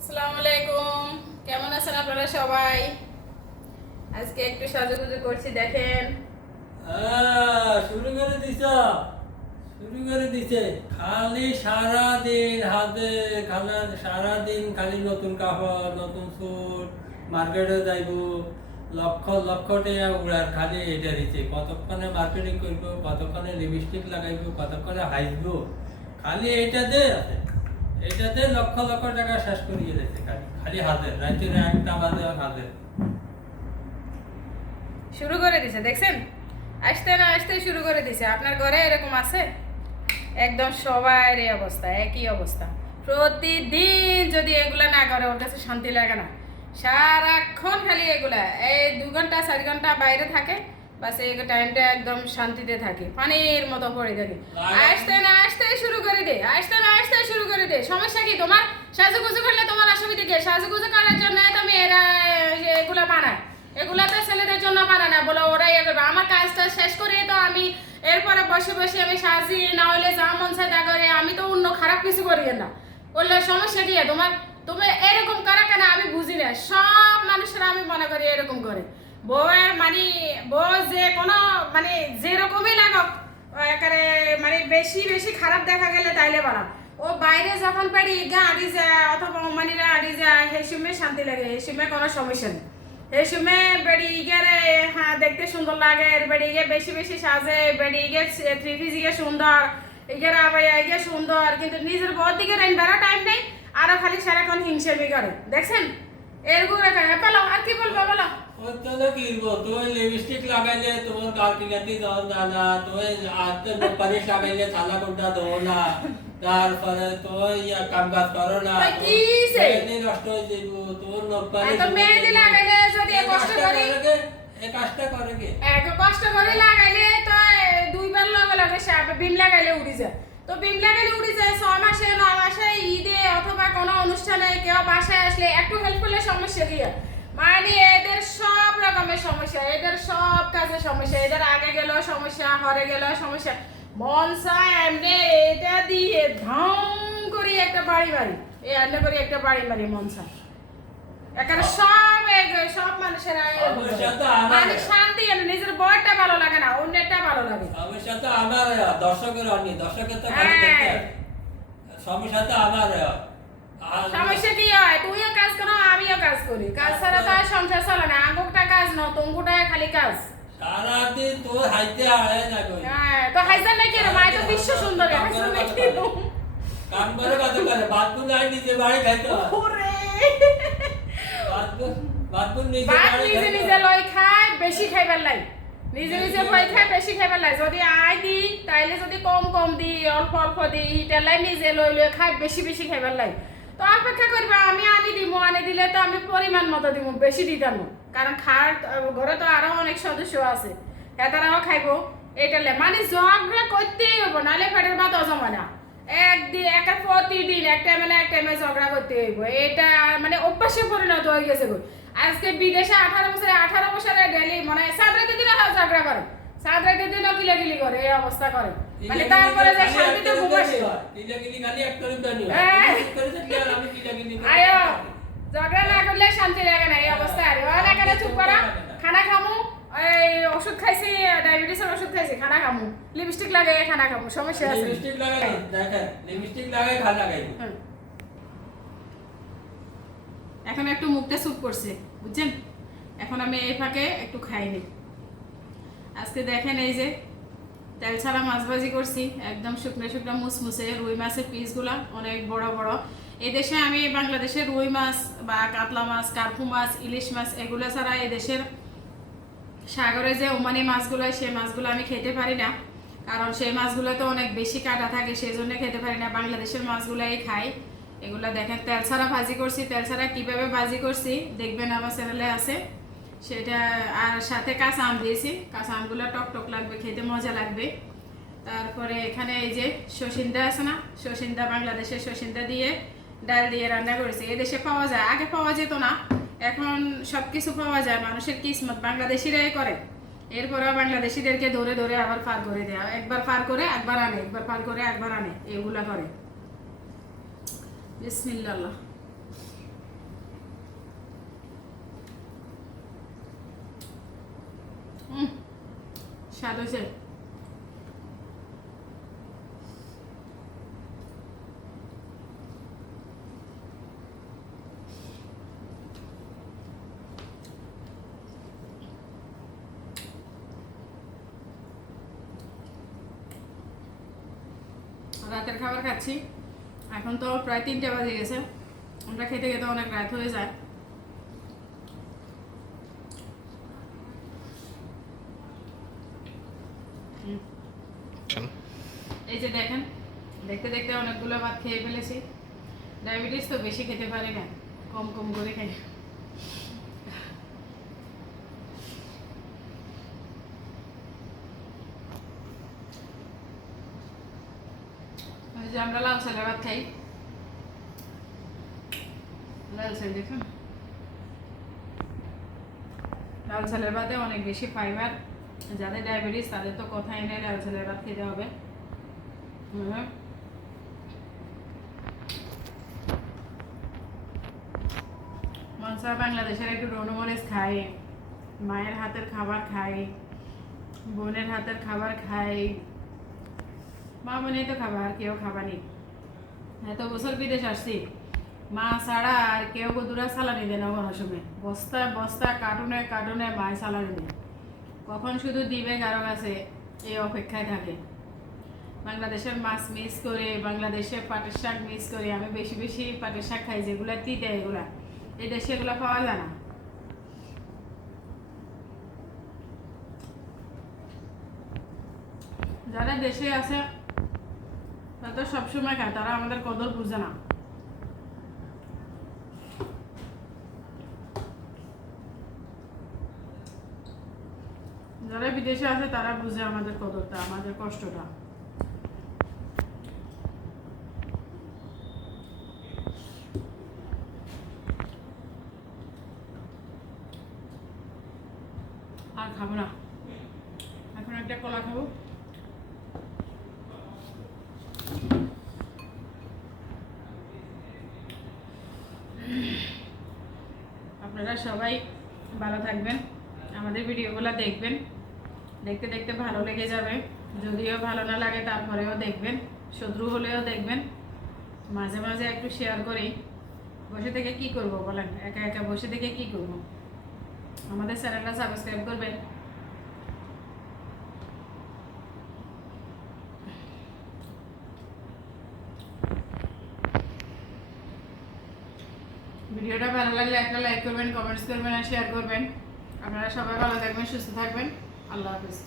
আসসালামু আলাইকুম। কেমন আছেন আপনারা সবাই? আজকে একটু সাজুগুজু করছি দেখেন। আহ, শুরু করে দিছ। শুরু করে দিছে। খালি সারা দিন হাতে খানা সারা দিন খালি নতুন কাপড় নতুন স্যুট মার্কেটে যাইব লক্ষ লক্ষ টাকা উড়ার খালি এটা দিছে। কতক্ষণে মার্কেটিং করব কতক্ষণে লিপস্টিক লাগাইব কতক্ষণে হাসব খালি এইটাতে আছে। এইটাতে লক্ষ লক্ষ টাকা শেষ করিয়ে দিচ্ছে খালি খালি হাতের রাতের একটা বাজে হাতের। শুরু করে দিছে, দেখছেন? আসতে না আসতে শুরু করে দিছে। আপনার ঘরে এরকম আছে? একদম সবার এই অবস্থা, একই অবস্থা। প্রতিদিন যদি এগুলা না করে, ওর কাছে শান্তি লাগে না। সারাক্ষণ খালি এগুলা, এই দু ঘণ্টা, চার ঘণ্টা বাইরে থাকে বাস এই টাইমটা একদম শান্তিতে থাকে পানির মতো পড়ে থাকে। আসতে না আসতে শুরু করে দে আসতে না আসতে শুরু করে দে। সমস্যা কি তোমার? সাজুগুজু করলে তোমার অসুবিধা কি? সাজুগুজু করার জন্য তো মেয়েরা যে এগুলা বানায়। এগুলা তো ছেলেদের জন্য বানায় না বলে ওরা ইয়ে করবে আমার কাজটা শেষ করে তো আমি এরপরে বসে বসে আমি সাজি না হলে যা মন চায় তা করে। আমি তো অন্য খারাপ কিছু করি না। বললে সমস্যা কি? তোমার তুমি এরকম করা কেন? আমি বুঝি না। সব মানুষেরা আমি মনে করি এরকম করে। বউয়ের মানে বউ যে কোনো মানে যেরকমই লাগাক, ও একেবারে মানে বেশি বেশি খারাপ দেখা গেলে তাইলে বাড়া ও বাইরে যখন পারি গা আড়ি যায়, অথবা অমানিরা আড়ি যায়, সেই সময় শান্তি লাগে, এই সময় কোনো সমস্যা নেই। এই সময় বেড়ি গেলে হ্যাঁ দেখতে সুন্দর লাগে বেড়ি গিয়ে বেশি বেশি সাজে, বেড়ি গিয়ে থ্রি পিস গিয়ে সুন্দর ইগের আবার ইগে সুন্দর, কিন্তু নিজের বর দিকে রেন বেড়া টাইম নেই, আরও খালি সারাক্ষণ হিংসেমি করে। দেখছেন? এরকম রেখা পেল আর কি বলব বলো? তো না কি বল তুই লিপস্টিক লাগাইলে তোমার গাল দাও তুই হাতে পালিশ লাগাইলে থালা কোনটা দাও না। তারপরে তুই ইয়া কাম কাজ করো না তা? নষ্ট হয়ে যাইব তোর এত মেহেদি লাগাইলে যদি কষ্ট করি? কাজটা করে কে কষ্ট করে লাগাইলে তো দুইবার লগে লগে সাপ বিম লাগাইলে উড়ি যায়। তো বিম লাগাইলে উড়ি যায় ছয় মাসে, নয় মাসে, ঈদে অথবা কোনো অনুষ্ঠানে কেউ বাসায় আসলে একটু হেল্প করলে সমস্যা কি? মানে এদের সব রকমের সমস্যা, এদের সব কাজে সমস্যা, এদের আগে গেল সমস্যা হরে গেল সমস্যা। মন চায় এমনি এটা দিয়ে ধাম করি একটা বাড়ি বাড়ি, এই এমনি করে একটা বাড়ি বাড়ি মন চায় এখানে সব সব মানুষের। মানে শান্তি এনে নিজের বরটা ভালো লাগে না অন্যটা ভালো লাগে। সমস্যা তো আমার দর্শকের অন্য দর্শকের তো। সমস্যা তো আমার সমস্যা কি হয়? তুইও কাজ করো আমিও কাজ করি। কাজ ছাড়া তো সংসার চলে না। আঙ্গুকটা কাজ ন তঙ্গুটা খালি কাজ। সারাদিন তোর হাইতে আড়াই না কই। হ্যাঁ তো হাইজার নাকি রে? মাই তো বিশ্ব সুন্দরী হাইজার নাকি কাম করে কত করে? বাতগুলো নাই নিজে বাড়ি খাইতে ওরে। নিজে ভাত নিজে নিজে। লই খায় বেশি খাইবার লাই নিজে নিজে ভয় খায়। বেশি খাইবার লাই যদি আই দি তাইলে যদি কম কম দি অল্প অল্প দি তেলাই নিজে লই লই খাই বেশি বেশি খাইবার লাই তো অপেক্ষা করবা আমি আনি দিব আনি দিলে তো আমি পরিমাণ মতো দিব বেশি দিতাম। কারণ খার ঘরে তো আরও অনেক সদস্য আছে। তারাও খাইবো এটা লে মানে ঝগড়া করতেই হব নাহলে পেটের ভাত অজমা না। একদিন একটা প্রতিদিন এক টাইমে না এক টাইমে ঝগড়া করতে হইব। এটা মানে অভ্যাসে পরিণত হয়ে গেছে গো। আজকে বিদেশে আঠারো বছরে আঠারো বছরে ডেলি মানে সাত রাতের দিনও ঝগড়া করে। সাত রাতের দিনও কিলাকিলি করে এই অবস্থা করে। মানে তারপরে যে শান্তিতে দানি হয়। হ্যাঁ। করি। আয়ো ঝগড়া না করলে শান্তি লাগে না এই অবস্থা আর। অনেক এখানে চুপ করা খানা খামু। এই ওষুধ খাইছি ডায়াবেটিসের ওষুধ খাইছি খানা খামু। লিপস্টিক লাগাই খানা খামু সমস্যা আছে। লিপস্টিক লাগাই দেখেন লিপস্টিক লাগাই খা লাগাই হুম। এখন একটু মুখটা স্যুপ করছে বুঝছেন? এখন আমি এই ফাঁকে একটু খাইনি আজকে দেখেন এই যে তেল ছাড়া মাছ ভাজি করছি একদম শুকনো শুকনো মুসমুসে রুই মাছের পিসগুলা অনেক বড় বড়। এই দেশে আমি বাংলাদেশের রুই মাছ বা কাতলা মাছ কার্পু মাছ ইলিশ মাছ এগুলো ছাড়া এই দেশের সাগরে যে ওমানি মাছগুলো হয়, সেই মাছগুলো আমি খেতে পারি না। কারণ সেই মাছগুলো তো অনেক বেশি কাটা থাকে সেই জন্য খেতে পারি না। বাংলাদেশের মাছগুলাই খাই। এগুলো দেখেন, তেল ছাড়া ভাজি করছি, তেল ছাড়া কীভাবে ভাজি করছি, দেখবেন আমার চ্যানেলে আছে। সেটা, আর সাথে কাঁচা আম দিয়েছি। কাঁচা আমগুলো টক টক লাগবে, খেতে মজা লাগবে। তারপরে এখানে এই যে শসিন্দা আছে না শসিন্দা বাংলাদেশের শসিন্দা দিয়ে ডাল দিয়ে রান্না করেছি। এদেশে পাওয়া যায়, আগে পাওয়া যেত না, এখন সব কিছু পাওয়া যায়, মানুষের কিসমত বাংলাদেশিরাই করে। এরপরেও বাংলাদেশিদেরকে ধরে ধরে আবার পার করে দেওয়া একবার পার করে, একবার আনে, একবার পার করে, একবার আনে, এগুলা করে। বিসমিল্লাহ। স্বাদ হয়েছে? রাতের খাবার খাচ্ছি। এখন তো প্রায় তিনটে বাজে গেছে। আমরা খেতে খেতে অনেক রাত হয়ে যায়। এই যে দেখেন, দেখতে দেখতে অনেকগুলো ভাত খেয়ে ফেলেছি। ডায়াবেটিস তো বেশি খেতে পারে না, কম কম করে খাই। যে আমরা লাল চালের ভাত খাই। লাল চাল দেখুন। লাল চালের ভাতে অনেক বেশি ফাইবার যাদের ডায়াবেটিস তাদের তো কথাই নেই লাল চালের ভাত খেতে হবে। হুম। মনসা বাংলাদেশের একটু রনমরিচ খাই, মায়ের হাতের খাবার খাই, বোনের হাতের খাবার খাই। মা বোনেই তো খাবার আর কেউ খাবারই এত বছর বিদেশ আসছি। মা ছাড়া আর কেউ বধুরা সালানি দেয় না কোনো সময়। বস্তা বস্তা, কার্টুনে কার্টুনে মায় সালানি দেয়। কখন শুধু দিবে কারও কাছে এই অপেক্ষায় থাকে। বাংলাদেশের মাছ মিস করে বাংলাদেশের পাটের শাক মিস করে, আমি বেশি বেশি পাটের শাক খাই, যেগুলো তিতে, এগুলা। এই দেশে এগুলো পাওয়া যায় না। যারা দেশে আছে তো সবসময় খায়, তারা আমাদের কদর বুঝে না। যারা বিদেশে আছে, তারা বুঝে আমাদের কদরটা, আমাদের কষ্টটা। আর খাব না। এখন একটা কলা খাব আপনারা সবাই ভালো থাকবেন। আমাদের ভিডিওগুলো দেখবেন। দেখতে দেখতে ভালো লেগে যাবে। যদিও ভালো না লাগে, তারপরেও দেখবেন। শত্রু হলেও দেখবেন। মাঝে মাঝে একটু শেয়ার করি। বসে থেকে কি করব বলেন? একা একা বসে থেকে কি করব? আমাদের চ্যানেলটা সাবস্ক্রাইব করবেন। ভিডিওটা ভালো লাগলে একটা লাইক করবেন কমেন্টস করবেন আর শেয়ার করবেন। আপনারা সবাই ভালো থাকবেন, সুস্থ থাকবেন। আল্লাহ হাফিজ।